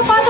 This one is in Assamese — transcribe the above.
Bye-bye.